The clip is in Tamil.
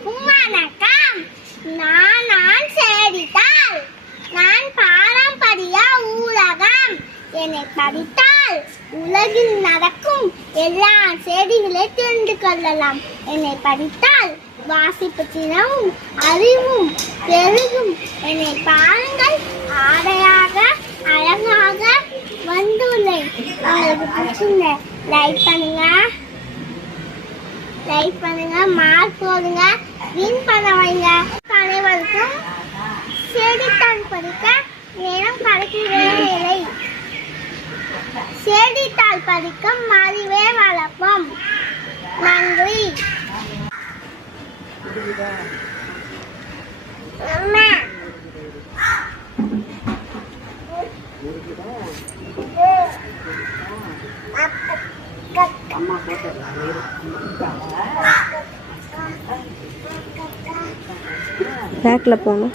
அனைவருக்கும் வணக்கம். நான் நான் சேரித்தால் நான் பாரம்பரிய ஊடகம். என்னை படித்தால் உலகில் நடக்கும் எல்லா செய்திகளை தெரிந்து கொள்ளலாம். என்னை படித்தால் வாசிப்பு தினமும் அறிவும் பெருகும். என்னை பாருங்கள் ஆடையாக அழகாக வந்துள்ளேன். உங்களுக்கு பிடிச்சிருந்த லைக் பண்ணுங்க. லைக் பண்ணுங்க மார்க் போடுங்க. மீன் பண்ண வைங்க அனைவருக்கும் செய்தித்தான் படிக்க நேரம் கிடைக்கவே இல்லை செய்தித்தாள் படிக்க மறிவே வளர்ப்போம் நன்றி அம்மா அம்மா பேக்கில் போகணும்.